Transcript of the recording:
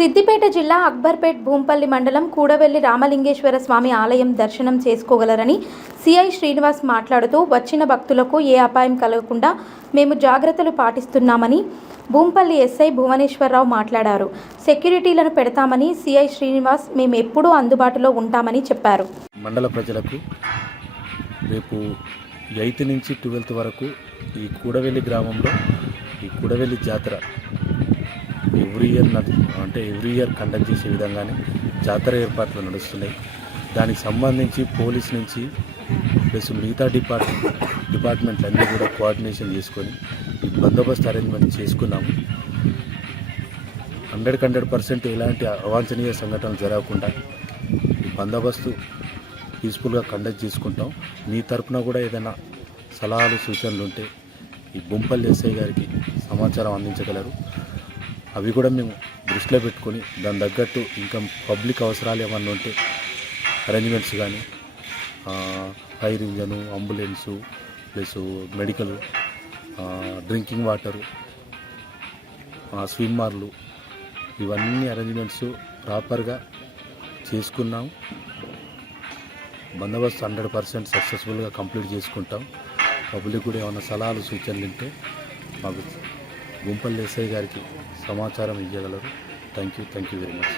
సిద్దిపేట జిల్లా అక్బర్పేట్ భూంపల్లి మండలం కూడవెల్లి రామలింగేశ్వర స్వామి ఆలయం దర్శనం చేసుకోగలరని సిఐ శ్రీనివాస్ మాట్లాడుతూ వచ్చిన భక్తులకు ఏ అపాయం కలగకుండా మేము జాగ్రత్తలు పాటిస్తున్నామని భూంపల్లి ఎస్ఐ భువనేశ్వరరావు మాట్లాడారు. సెక్యూరిటీలను పెడతామని సిఐ శ్రీనివాస్ మేము ఎప్పుడూ అందుబాటులో ఉంటామని చెప్పారు. మండల ప్రజలకు రేపు 8 నుంచి 12 వరకు ఈ కూడవెల్లి గ్రామంలో ఈ కూడవెల్లి జాతర ఎవ్రీ ఇయర్ కండక్ట్ చేసే విధంగానే జాతర ఏర్పాట్లు నడుస్తున్నాయి. దానికి సంబంధించి పోలీస్ నుంచి ప్లస్ మిగతా డిపార్ట్మెంట్లు అన్నీ కూడా కోఆర్డినేషన్ చేసుకొని ఈ బందోబస్తు అరేంజ్మెంట్ చేసుకున్నాము. 100% ఎలాంటి అవాంఛనీయ సంఘటనలు జరగకుండా ఈ బందోబస్తు పీస్ఫుల్గా కండక్ట్ చేసుకుంటాం. మీ తరపున కూడా ఏదైనా సలహాలు సూచనలు ఉంటే ఈ భూంపల్లి ఎస్ఐ గారికి సమాచారం అందించగలరు. అవి కూడా మేము దృష్టిలో పెట్టుకొని దాని తగ్గట్టు ఇంకా పబ్లిక్ అవసరాలు ఏమన్నా ఉంటే అరేంజ్మెంట్స్ కానీ fire engine, ambulance plus medical, drinking water, స్విమ్మర్లు ఇవన్నీ అరేంజ్మెంట్స్ ప్రాపర్గా చేసుకున్నాం. బందోబస్తు 100% సక్సెస్ఫుల్గా కంప్లీట్ చేసుకుంటాం. పబ్లిక్ కూడా ఏమైనా సలహాలు సూచనలు ఉంటే మాకు భూంపల్లి ఎస్ఐ గారికి సమాచారం ఇవ్వగలరు. Thank you very much.